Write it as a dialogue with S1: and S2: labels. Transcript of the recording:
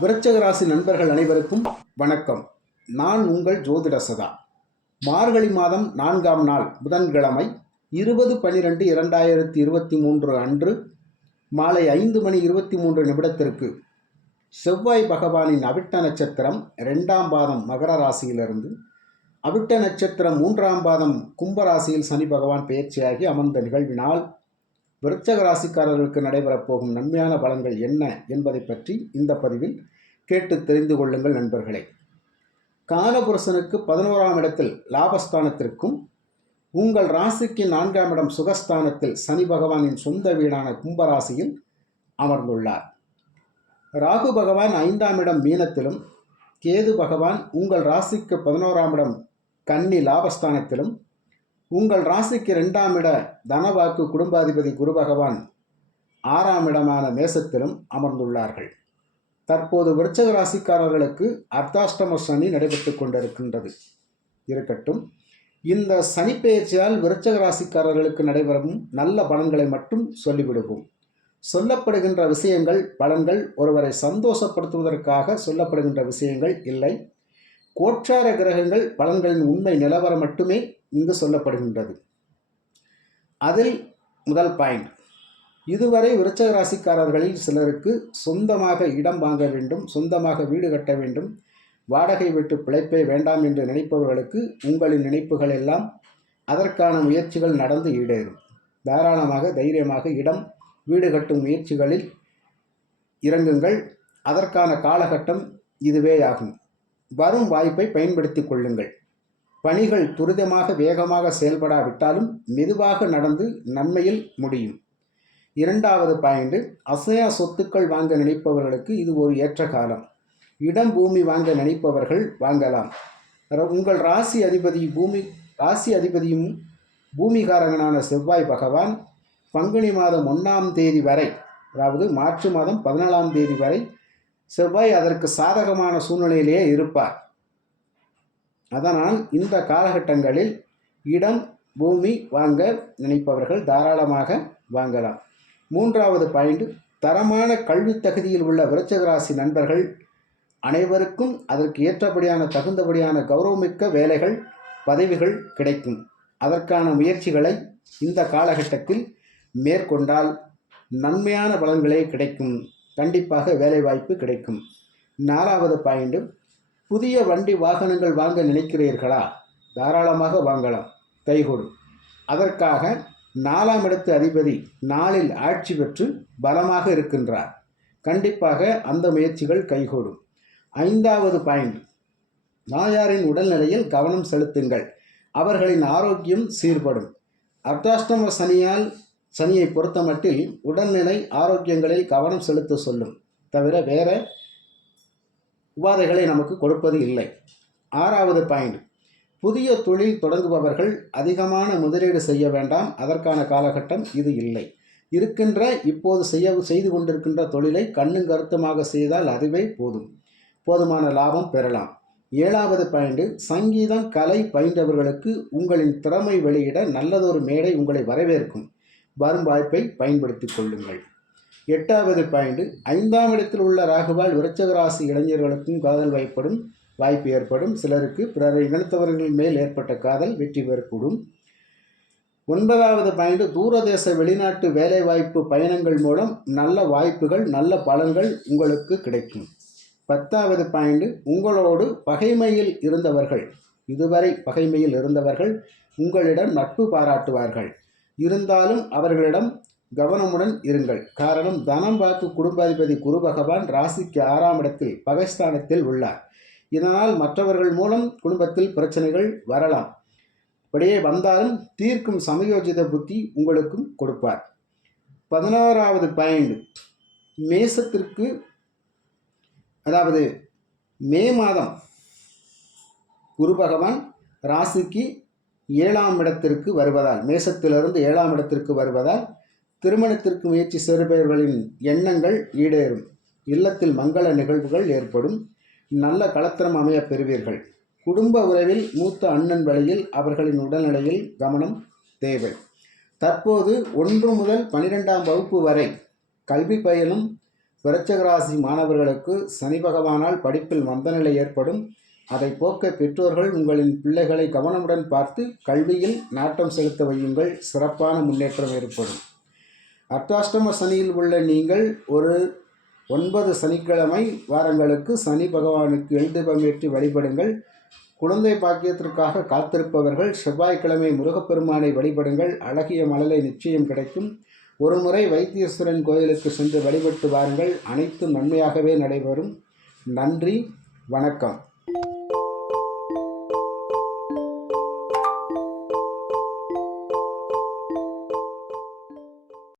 S1: விருச்சகராசி நண்பர்கள் அனைவருக்கும் வணக்கம். நான் உங்கள் ஜோதிட சதா மார்கழி மாதம் நான்காம் நாள் புதன்கிழமை இருபது பன்னிரெண்டு இரண்டாயிரத்தி இருபத்தி மூன்று அன்று மாலை ஐந்து மணி இருபத்தி மூன்று நிமிடத்திற்கு செவ்வாய் பகவானின் அவிட்ட நட்சத்திரம் ரெண்டாம் பாதம் மகர ராசியிலிருந்து அவிட்ட நட்சத்திரம் மூன்றாம் பாதம் கும்பராசியில் சனி பகவான் பெயர்ச்சியாகி அமர்ந்த நிகழ்வினால் விருச்சக ராசிக்காரர்களுக்கு நடைபெறப் போகும் நன்மையான பலன்கள் என்ன என்பதை பற்றி இந்த பதிவில் கேட்டு தெரிந்து கொள்ளுங்கள் நண்பர்களே. காலபுருஷனுக்கு பதினோராம் இடத்தில் லாபஸ்தானத்திற்கும் உங்கள் ராசிக்கு நான்காம் இடம் சுகஸ்தானத்தில் சனி பகவானின் சொந்த வீடான கும்பராசியில் அமர்ந்துள்ளார். ராகு பகவான் ஐந்தாம் இடம் மீனத்திலும் கேது பகவான் உங்கள் ராசிக்கு பதினோராம் இடம் கன்னி லாபஸ்தானத்திலும் உங்கள் ராசிக்கு ரெண்டாம் இட தனவாக்கு குடும்பாதிபதி குரு பகவான் ஆறாம் இடமான மேசத்திலும் அமர்ந்துள்ளார்கள். தற்போது விருச்சக ராசிக்காரர்களுக்கு அர்த்தாஷ்டம சனி நடைபெற்று கொண்டிருக்கின்றது. இருக்கட்டும் இந்த சனிப்பெயர்ச்சியால் விருச்சக ராசிக்காரர்களுக்கு நடைபெறும் நல்ல பலன்களை மட்டும் சொல்லிவிடுவோம். சொல்லப்படுகின்ற விஷயங்கள் பலன்கள் ஒருவரை சந்தோஷப்படுத்துவதற்காக சொல்லப்படுகின்ற விஷயங்கள் இல்லை. கோட்சார கிரகங்கள் பலன்களின் உண்மை நிலவரம் மட்டுமே இங்கு சொல்லப்படுகின்றது. அதில் முதல் பாயிண்ட் இதுவரை விருச்சக ராசிக்காரர்களில் சிலருக்கு சொந்தமாக இடம் வாங்க வேண்டும் சொந்தமாக வீடு கட்ட வேண்டும் வாடகை விட்டு பிழைப்பே வேண்டாம் என்று நினைப்பவர்களுக்கு உங்களின் நினைப்புகள் எல்லாம் அதற்கான முயற்சிகள் நடந்து ஈடேறும். தாராளமாக தைரியமாக இடம் வீடு கட்டும் முயற்சிகளில் இறங்குங்கள். அதற்கான காலகட்டம் இதுவே ஆகும் வரும் வாய்ப்பை பயன்படுத்தி கொள்ளுங்கள். பணிகள் துரிதமாக வேகமாக செயல்படாவிட்டாலும் மெதுவாக நடந்து நன்மையில் முடியும். இரண்டாவது பாயிண்ட் அசையா சொத்துக்கள் வாங்க நினைப்பவர்களுக்கு இது ஒரு ஏற்ற காலம். இடம் பூமி வாங்க நினைப்பவர்கள் வாங்கலாம். உங்கள் ராசி அதிபதி பூமி ராசி அதிபதியும் பூமிகாரகனான செவ்வாய் பகவான் பங்குனி மாதம் ஒன்றாம் தேதி வரை அதாவது மார்ச் மாதம் பதினாலாம் தேதி வரை செவ்வாய் அதற்கு சாதகமான சூழ்நிலையிலேயே இருப்பார். அதனால் இந்த காலகட்டங்களில் இடம் பூமி வாங்க நினைப்பவர்கள் தாராளமாக வாங்கலாம். மூன்றாவது பாயிண்ட் தரமான கல்வி தகுதியில் உள்ள விருச்சகராசி நண்பர்கள் அனைவருக்கும் அதற்கு ஏற்றபடியான தகுந்தபடியான கௌரவமிக்க வேலைகள் பதவிகள் கிடைக்கும். அதற்கான முயற்சிகளை இந்த காலகட்டத்தில் மேற்கொண்டால் நன்மையான பலன்களே கிடைக்கும். கண்டிப்பாக வேலைவாய்ப்பு கிடைக்கும். நாலாவது பாயிண்ட் புதிய வண்டி வாகனங்கள் வாங்க நினைக்கிறீர்களா? தாராளமாக வாங்கலாம். கைகொடும் அதற்காக நாலாம் இடத்து அதிபதி நாளில் ஆட்சி பெற்று பலமாக இருக்கின்றார். கண்டிப்பாக அந்த முயற்சிகள் கைகூடும். ஐந்தாவது பாயிண்ட். நாயாரின் உடல்நிலையில் கவனம் செலுத்துங்கள். அவர்களின் ஆரோக்கியம் சீர்படும். அர்த்தாஷ்டம சனியால் சனியை பொறுத்தமட்டில் உடல்நிலை ஆரோக்கியங்களில் கவனம் செலுத்த சொல்லும். தவிர வேற உபாதைகளை நமக்கு கொடுப்பது இல்லை. ஆறாவது பாயிண்ட் புதிய தொழில் தொடங்குபவர்கள் அதிகமான முதலீடு செய்ய வேண்டாம். அதற்கான காலகட்டம் இது இல்லை. இருக்கின்ற இப்போது செய்ய செய்து கொண்டிருக்கின்ற தொழிலை கண்ணும் கருத்துமாக செய்தால் அதுவே போதும். போதுமான லாபம் பெறலாம். ஏழாவது பாயிண்டு சங்கீதம் கலை பயின்றவர்களுக்கு உங்களின் திறமை வெளியிட நல்லதொரு மேடை உங்களை வரவேற்கும். வரும் வாய்ப்பை பயன்படுத்திக் கொள்ளுங்கள். எட்டாவது பாயிண்ட் ஐந்தாம் இடத்தில் உள்ள ராகுவால் விருச்சக ராசி இளைஞர்களுக்கும் காதல் வாய்ப்படும் வாய்ப்பு ஏற்படும். சிலருக்கு பிறரை இனத்தவர்கள் மேல் ஏற்பட்ட காதல் வெற்றி பெறக்கூடும். ஒன்பதாவது பாயிண்ட் தூரதேச வெளிநாட்டு வேலைவாய்ப்பு பயணங்கள் மூலம் நல்ல வாய்ப்புகள் நல்ல பலன்கள் உங்களுக்கு கிடைக்கும். பத்தாவது பாயிண்ட் உங்களோடு பகைமையில் இருந்தவர்கள் இதுவரை பகைமையில் இருந்தவர்கள் உங்களிடம் நட்பு பாராட்டுவார்கள். இருந்தாலும் அவர்களிடம் கவனமுடன் இருங்கள். காரணம் தனம் வாக்கு குடும்பாதிபதி குரு பகவான் ராசிக்கு ஆறாம் இடத்தில் பகைஸ்தானத்தில் உள்ளார். இதனால் மற்றவர்கள் மூலம் குடும்பத்தில் பிரச்சனைகள் வரலாம். அப்படியே வந்தாலும் தீர்க்கும் சமயோஜித புத்தி உங்களுக்கும் கொடுப்பார். பதினாறாவது பாயிண்ட் மேசத்திற்கு அதாவது மே மாதம் குரு பகவான் ராசிக்கு ஏழாம் இடத்திற்கு வருவதால் மேசத்திலிருந்து ஏழாம் இடத்திற்கு வருவதால் திருமணத்திற்கு முயற்சி செய்பவர்களின் எண்ணங்கள் ஈடேறும். இல்லத்தில் மங்கள நிகழ்வுகள் ஏற்படும். நல்ல கலத்திரம் அமைய பெறுவீர்கள். குடும்ப உறவில் மூத்த அண்ணன் வழியில் அவர்களின் உடல்நிலையில் கவனம் தேவை. தற்போது ஒன்று முதல் பனிரெண்டாம் வகுப்பு வரை கல்வி பயனும் விருச்சகராசி மாணவர்களுக்கு சனி பகவானால் படிப்பில் மந்தநிலை ஏற்படும். அதை போக்க பெற்றோர்கள் உங்களின் பிள்ளைகளை கவனமுடன் பார்த்து கல்வியில் நாட்டம் செலுத்த வையுங்கள். சிறப்பான முன்னேற்றம் ஏற்படும். அர்த்தாஷ்டம சனியில் உள்ள நீங்கள் ஒரு ஒன்பது சனிக்கிழமை வாரங்களுக்கு சனி பகவானுக்கு எழுதுபமேற்றி வழிபடுங்கள். குழந்தை பாக்கியத்திற்காக காத்திருப்பவர்கள் செவ்வாய்க்கிழமை முருகப்பெருமானை வழிபடுங்கள். அழகிய மலலை நிச்சயம் கிடைக்கும். ஒருமுறை வைத்தீஸ்வரன் கோயிலுக்கு சென்று வழிபட்டு வாருங்கள். அனைத்தும் நன்மையாகவே நடைபெறும். நன்றி. வணக்கம்.